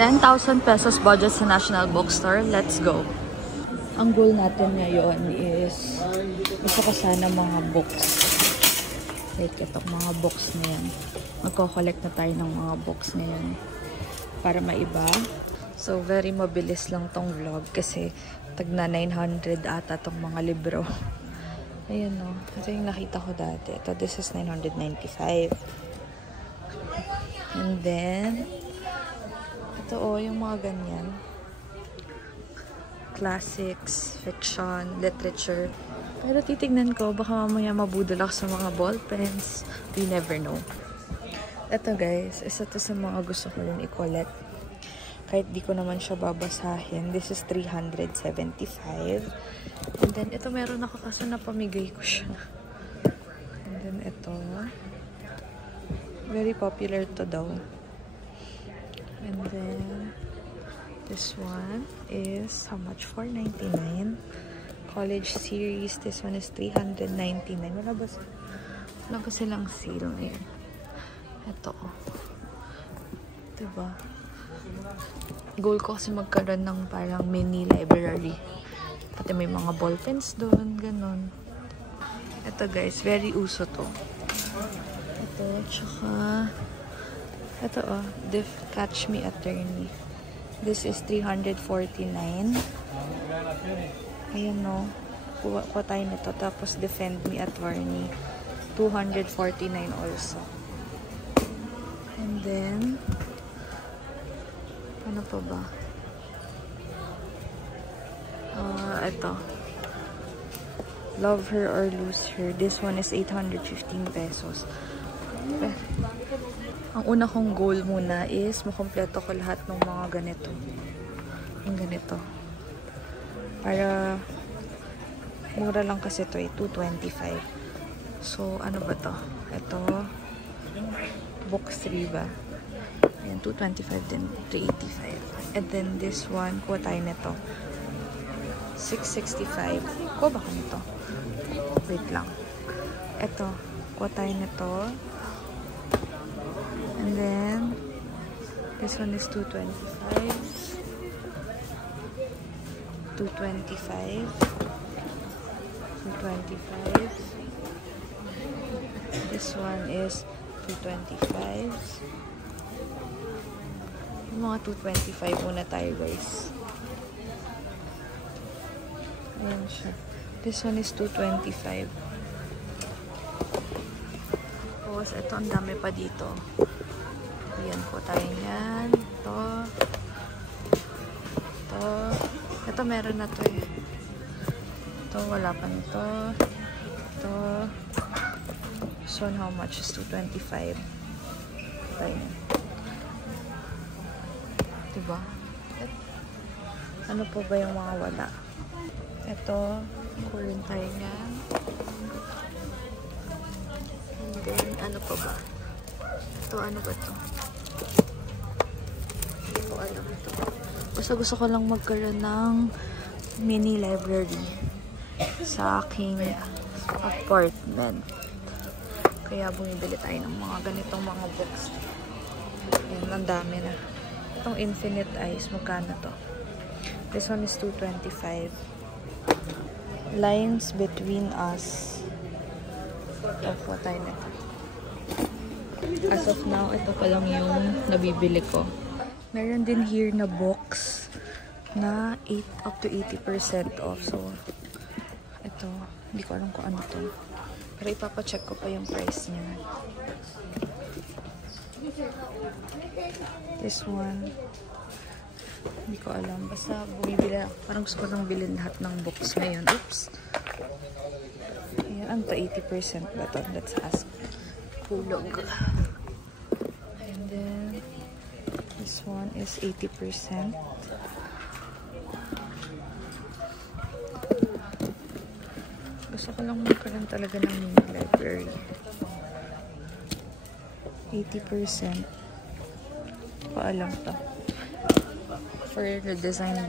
10,000 pesos budget sa National Bookstore. Let's go! Ang goal natin ngayon is gusto ko sana mga books. Like itong mga books na yan. Magko-collect na tayo ng mga books ngayon para maiba. So, very mabilis lang tong vlog kasi tagna 900 ata tong mga libro. Ayan o. Ito yung nakita ko dati. Ito, this is 995. And then, ito o, yung mga ganyan. Classics, fiction, literature. Pero titignan ko, baka mamaya mabudol ako sa mga ballpens. You never know. Ito guys, isa to sa mga gusto ko rin i-collect. Kahit di ko naman siya babasahin. This is 375. And then, ito meron ako kaso napamigay ko siya. And then, ito. Very popular to daw. And then, this one is how much? $4.99. College series. This one is $399. Wala ba silang sale ngayon? Ito. Diba? Goal ko kasi magkaroon ng parang mini library. Pati may mga ballpens doon. Ganon. Ito guys. Very uso to. Ito. Tsaka ito oh. Catch Me Attorney. This is $349. Ayan no. Kuha tayo nito. Tapos Defend Me Attorney. $249 also. And then, ano pa ba? Ito. Love Her or Lose Her. This one is 815 pesos. Ang una kong goal muna is makompleto ko lahat ng mga ganito. Yung ganito. Para mura lang kasi ito eh. $225. So, ano ba to? Ito. Book 3 ba? Ayan, $225 din. $385. And then this one, kuha tayo nito. $665. Kuha ba ko nito? Wait lang. Ito. Kuha tayo nito. And then, this one is $225. $225. This one is $225. Yung mga $225 muna tayo guys. Ayan siya. This one is $225. Tapos, ito ang dami pa dito. Ayan po tayo yan. Ito meron na to eh. Ito wala pa nito. Ito. So how much is $225? Ayan. Diba? Ano po ba yung mga wala? Ito. Kurin tayo yan. And then ano pa ba? Ito ano ba to? Hindi ko alam ito. Basta gusto ko lang magkaroon ng mini library sa aking apartment. Kaya bumibili tayo ng mga ganitong mga books. Yan, ang dami na. Itong Infinite Eyes, magkano to? This one is $225. Lines Between Us. Ito tayo nito. As of now, ito pa lang yung nabibili ko. Meron din here na box na up to 80% off. So, ito, hindi ko alam kung ano to. Pero ipapacheck ko pa yung price niya. This one, hindi ko alam. Basta bumibili ako. Parang gusto ko nang bilhin lahat ng books ngayon. Oops. Ayan, ano to? 80% ba to? Let's ask. Hulog. And then, this one is 80%. Gusto ko lang magkaroon talaga ng mini library. 80%. Paalam to. For the design.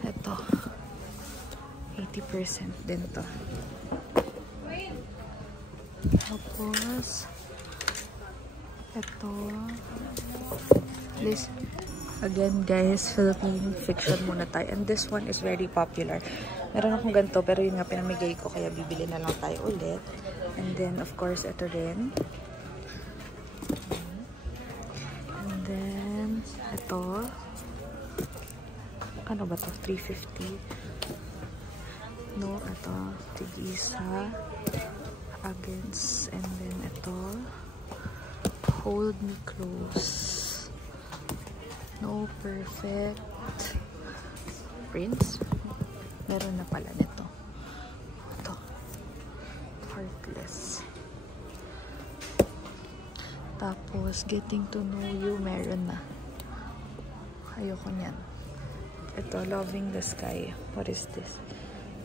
Ito. 80% din to. Tapos, ito. This, again guys, Philippine fiction muna tayo. And this one is very popular. Meron akong ganito, pero yun nga pinamigay ko, kaya bibili na lang tayo ulit. And then, of course, ito rin. And then, ito. Ano ba to? 350. No, ito. Tig-isa. Against. And then, ito. Hold Me Close. No, Perfect. Prince. Meron na pala nito. Ito. Heartless. Tapos, Getting to Know You, meron na. Ayoko niyan. Ito, Loving the Sky. What is this?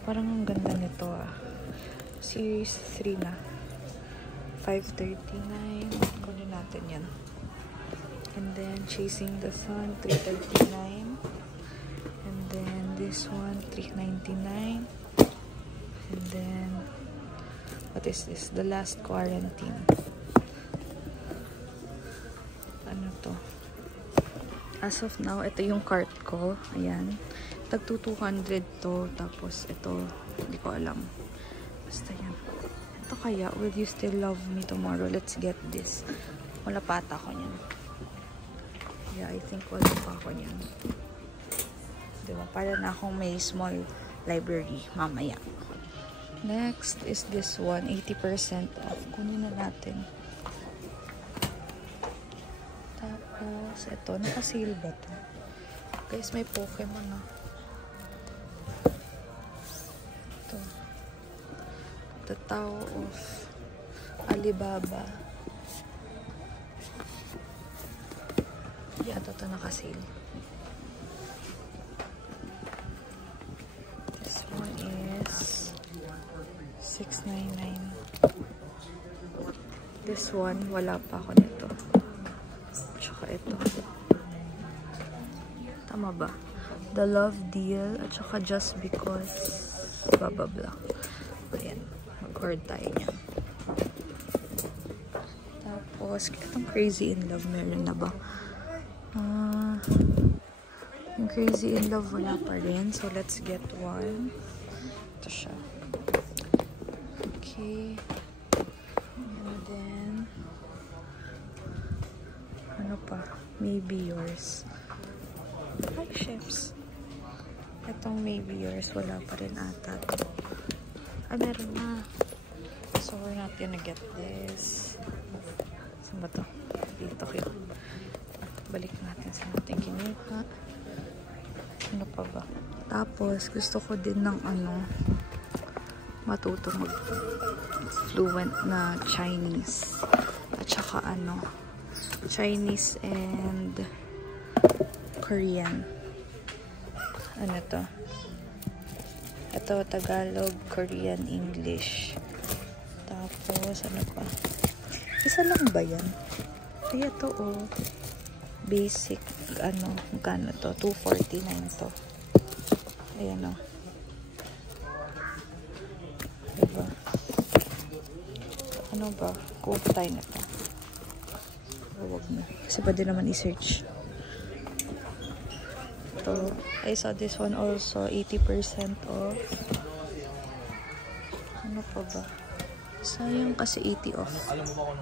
Parang ang ganda nito ah. Series 3 na. 539. Kunin natin yan. And then, Chasing the Sun, 339. And then, this one, 399. And then, what is this? The Last Quarantine. Ano to? As of now, ito yung cart ko. Ayan. Tag 200 to. Tapos, ito, hindi ko alam. Basta yan. Ito kaya, Will You Still Love Me Tomorrow? Let's get this. Wala pa ata ko niyan. Yeah, I think wala pa ako niyan. Diba? Para na akong may small library mamaya. Next is this one. 80% off. Kunin na natin. Tapos, ito. Naka-sale ba to? Guys, may Pokemon na. Ito. The Tao of Alibaba. Yeah, ito naka-sale. This one is $6.99. This one, wala pa ako nito. Tsaka ito. Tama ba? The Love Deal at saka Just Because blah blah blah. Ayan. Mag-order tayo niyan. Tapos, itong Crazy in Love, meron na ba? Yung Crazy in Love wala pa rin. So, let's get one. Ito siya. Okay. And then, ano pa? Maybe Yours. Hi, chefs. Itong Maybe Yours, wala pa rin ata. Ah, meron na. So, we're not gonna get this. Saan ba to? Dito kayo. Balik natin sa ating kinuha. Ano pa ba? Tapos, gusto ko din ng matuto mag-fluent na Chinese. At saka Chinese and Korean. Ano to? Ito, Tagalog, Korean, English. Tapos, ano pa? Isa lang ba yan? Kaya to, oh. Basic, magkano to? 249 to. Ayan, oh. Diba? Ano ba? Kuha tayo na to. Huwag na. Kasi pwede naman i-search. Ito. I saw this one also. 80% off. Ano pa ba? Sayang kasi 80 off. Alam mo ba kung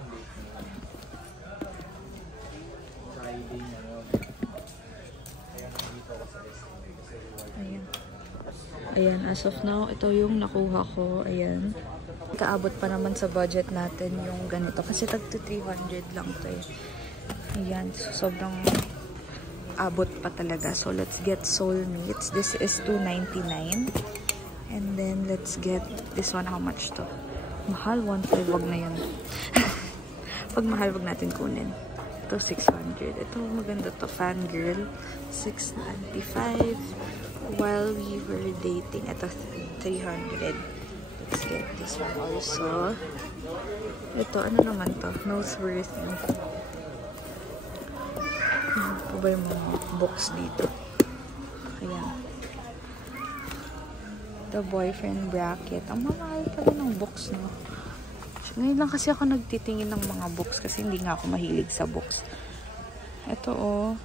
ayan. Ayan, as of now, ito yung nakuha ko. Ayan. Kaabot pa naman sa budget natin yung ganito. Kasi tag to 300 lang to eh. Ayan, so sobrang abot pa talaga. So, let's get Soulmates. This is $2.99. And then, let's get this one. How much to? Mahal, 1.5. Wag na yun. Pag mahal, wag natin kunin. Ito, 600. Ito, maganda to. Fangirl. $6.95. While We Were Dating. Ito, 300. Let's get this one also. Ito, ano naman to? Noteworthy. Ano ba yung mga books dito? Ayan. The Boyfriend Bracket. Ang mahal pala ng books, no? Ngayon lang kasi ako nagtitingin ng mga books kasi hindi nga ako mahilig sa books. Ito, oh.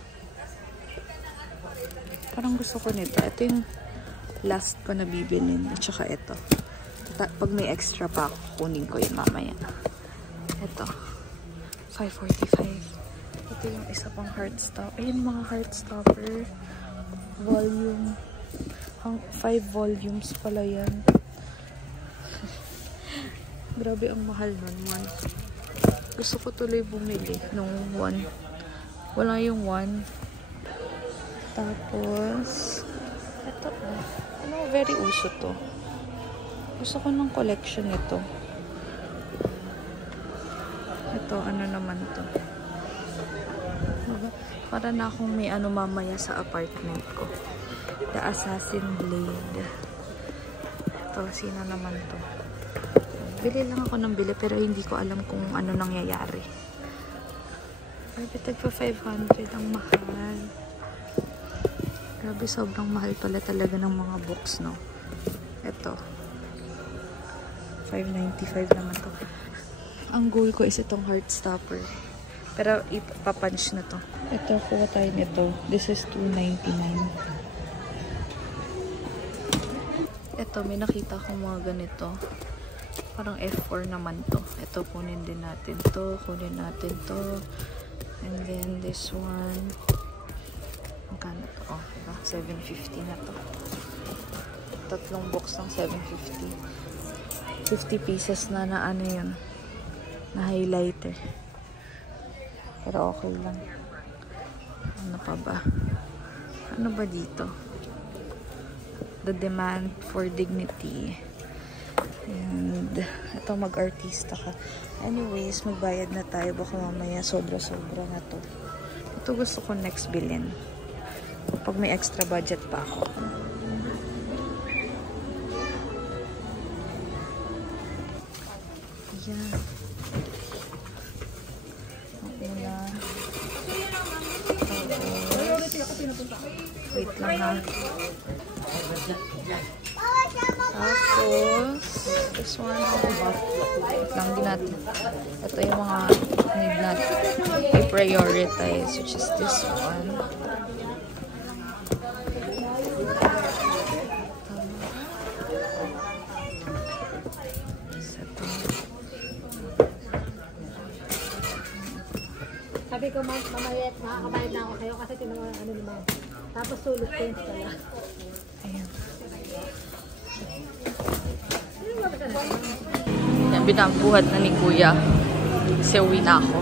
Parang gusto ko nito. Ito yung last ko na bibilin. At saka ito. Pag may extra pa ako, kunin ko yun mamaya. Ito. 545. Ito yung isa pang heartstopper. Ayun, mga heartstopper. Volume. 5 volumes pala yan. Grabe ang mahal nun. Gusto ko tuloy bumili nung 1. Wala yung 1. Tapos, ito oh. Ano, very uso to. Gusto ko ng collection ito. Ito, ano naman to. Para na akong may ano mamaya sa apartment ko. The Assassin Blade. Ito, sino naman to. Bili lang ako ng bili pero hindi ko alam kung ano nangyayari. Grabe, tagpa 500. Ang mahal. Grabe, sobrang mahal pala talaga ng mga books, no? Ito. 595 naman to. Ang goal ko is itong heartstopper. Pero ipapunch na to. Ito, kuha tayo nito. This is $2.99. Ito, may nakita akong mga ganito. Parang F4 naman to. Ito, kunin din natin to. Kunin natin to. And then this one. Magkano to? Oh, diba? 750 na to. Tatlong box ng 750. 50 pieces na ano yun. Na highlighter. Pero okay lang. Ano pa ba? Ano ba dito? The Demand for Dignity. And ito, mag-artista ka. Anyways, magbayad na tayo. Baka mamaya sobra-sobra na to. Ito gusto ko next bilhin. Pag may extra budget pa ako. Ayan. Wait lang ha. Tapos, this one, wait lang din natin. Ito yung mga need natin i-prioritize, which is this one. Sabi ko, mamaya makakabayad na ako kayo kasi tinawa ano naman. Tapos sulit ko yung pala. Ayan. Yan, binabuhat na ni Kuya. Kasi uwi na ako.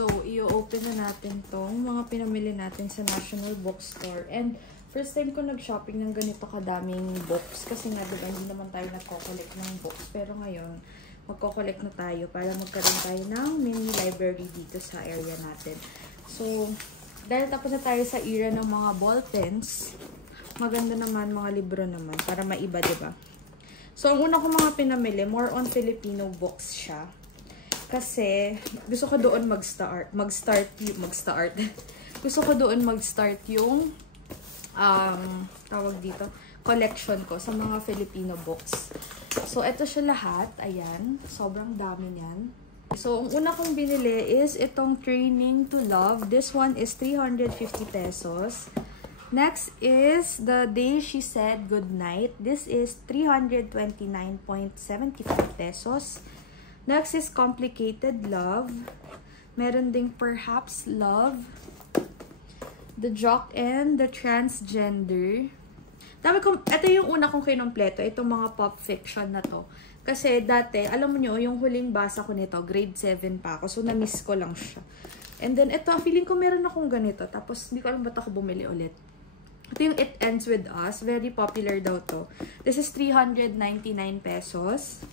So, i-open na natin tong mga pinamili natin sa National Bookstore. And first time ko nag-shopping ng ganito kadaming books. Kasi nga, diba, hindi naman tayo nagko-collect ng books. Pero ngayon, magko-collect na tayo para magkaroon tayo ng mini library dito sa area natin. So, dahil tapos na tayo sa era ng mga ball pens, maganda naman, mga libro naman, para maiba, diba? So, ang una ko mga pinamili, more on Filipino books siya. Kasi, gusto ko doon mag-start. Gusto ko doon mag-start yung, tawag dito, collection ko sa mga Filipino books. So, ito siya lahat. Ayan. Sobrang dami niyan. So, ang una kong binili is itong Training to Love. This one is 350 pesos. Next is The Day She Said Goodnight. This is 329.75 pesos. Next is Complicated Love. Meron ding Perhaps Love. The Jock and the Transgender. Ito yung una kong kinumpleto. Itong mga pop fiction na to. Kasi dati, alam mo nyo, yung huling basa ko nito, grade 7 pa ako. So, na-miss ko lang siya. And then, ito, feeling ko meron akong ganito. Tapos, hindi ko alam ba't ako bumili ulit. Ito yung It Ends With Us. Very popular daw to. This is 399 pesos.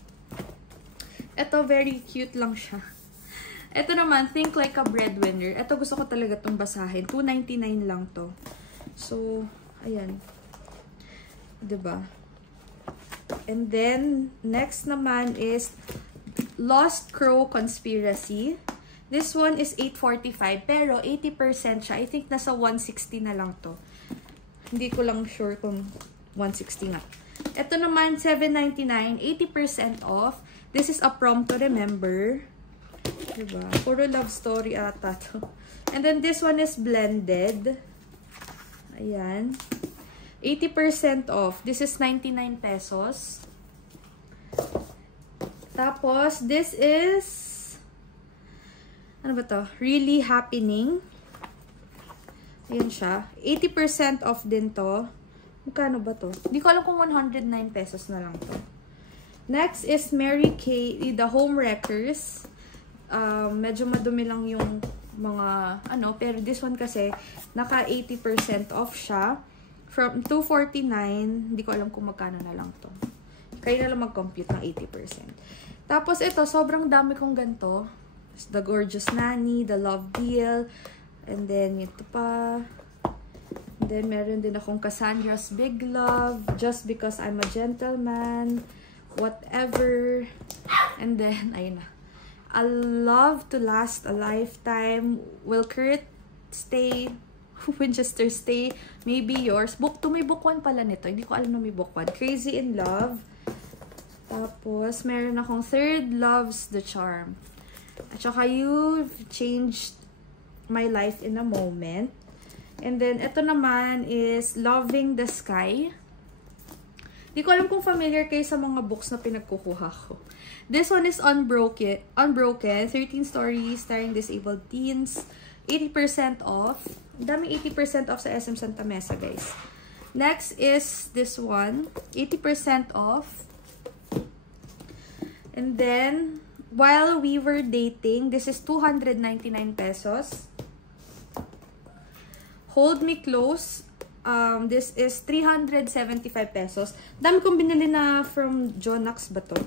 Ito, very cute lang siya. Ito naman, Think Like a Breadwinner. Ito, gusto ko talaga itong basahin. 299 lang to. So, ayan. Diba? And then, next naman is Lost Crow Conspiracy. This one is 845, pero 80% siya. I think nasa 160 na lang to. Hindi ko lang sure kung 160 nga. Ito naman, 799, 80% off. This is A Prom to Remember. Diba? Puro love story ata to. And then this one is blended. Ayan. 80% off. This is 99 pesos. Tapos, this is, ano ba to? Really Happening. Ayan siya. 80% off din to. Magkano ba to? Hindi ko alam kung 109 pesos na lang to. Next is Mary Kay, The Home Wreckers. Medyo madumi lang yung mga, ano, pero this one kasi, naka 80% off siya. From 249, hindi ko alam kung magkano na lang to. Kaya na lang mag-compute ng 80%. Tapos ito, sobrang dami kong ganito. The Gorgeous Nanny, The Love Deal, and then ito pa. And then meron din akong Cassandra's Big Love, Just Because I'm a Gentleman, Whatever. And then, ayun na. A Love to Last a Lifetime, Will Kurt Stay, Winchester Stay, Maybe Yours. Book 2, may book 1 pala nito. Hindi ko alam na may book 1. Crazy in Love. Tapos, meron akong Third Love's the Charm. At saka, You've Changed My Life in a Moment. And then, ito naman is Loving the Sky. Di ko alam kung familiar kayo sa mga books na pinagkukuha ko. This one is Unbroken. 13 stories starring disabled teens. 80% off. Daming 80% off sa SM Santa Mesa, guys. Next is this one. 80% off. And then, While We Were Dating, this is 299 pesos. Hold Me Close, this is 375 pesos. Dami kong binili na from Jonax ba to?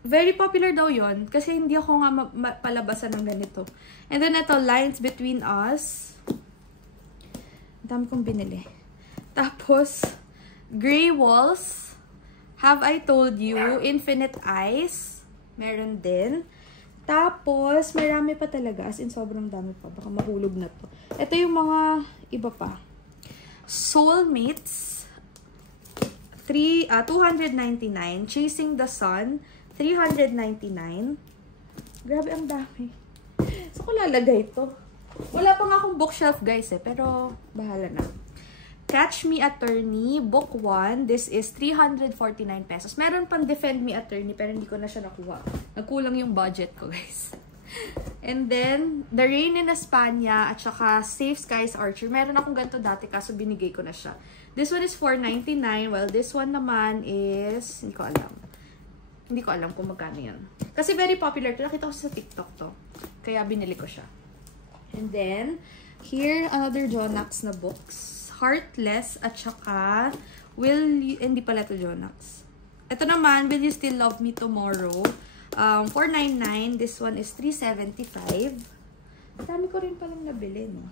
Very popular daw yon kasi hindi ako nga palabasan ng ganito. And then ito, Lines Between Us. Dami kong binili. Tapos, Gray Walls, Have I Told You, Infinite Eyes, meron din. Tapos, marami pa talaga. As in, sobrang dami pa. Baka mahulog na to. Ito yung mga iba pa. Soulmates, 299. Chasing the Sun, 399. Grabe, ang dami. So, ko lalagay ito. Wala pa nga akong bookshelf, guys, pero bahala na. Catch Me Attorney, Book 1. This is 349 pesos. Meron pang Defend Me Attorney, pero hindi ko na siya nakuha. Nagkulang yung budget ko, guys. And then, The Rain in España, at saka Safe Skies Archer. Meron akong ganito dati, kaso binigay ko na siya. This one is 499, while this one naman is, hindi ko alam. Hindi ko alam kung magkano yan. Kasi very popular to. Nakita ko sa TikTok to. Kaya binili ko siya. And then, here, another Jonax na books. Heartless, at saka hindi pala ito Jonax. Ito naman, Will You Still Love Me Tomorrow? 499. This one is 375. Dami ko rin palang nabili, no?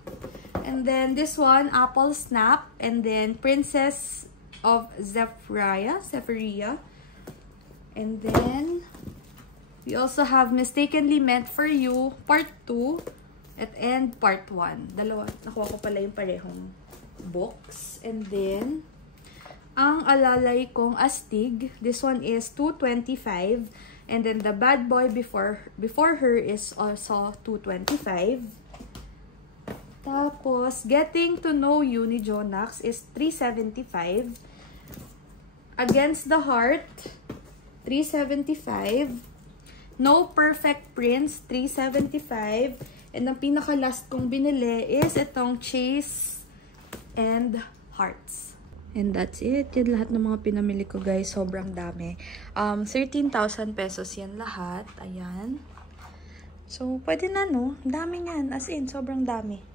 And then, this one, Apple Snap. And then, Princess of Zephyria. And then, we also have Mistakenly Meant for You, Part 2, and Part 1. Dalawa. Nakuha ko pala yung parehong books. And then, Ang Alalay Kong Astig. This one is 225. And then, The Bad Boy Before Her is also 225. Tapos, Getting to Know You ni Jonax is 375. Against the Heart, 375. No Perfect Prince, 375. And ang pinaka-last kong binili is itong Chase and Hearts. And that's it. Yan lahat ng mga pinamili ko, guys. Sobrang dami. 13,000 pesos yan lahat. Ayan. So, pwede na, no? Dami yan. As in, sobrang dami.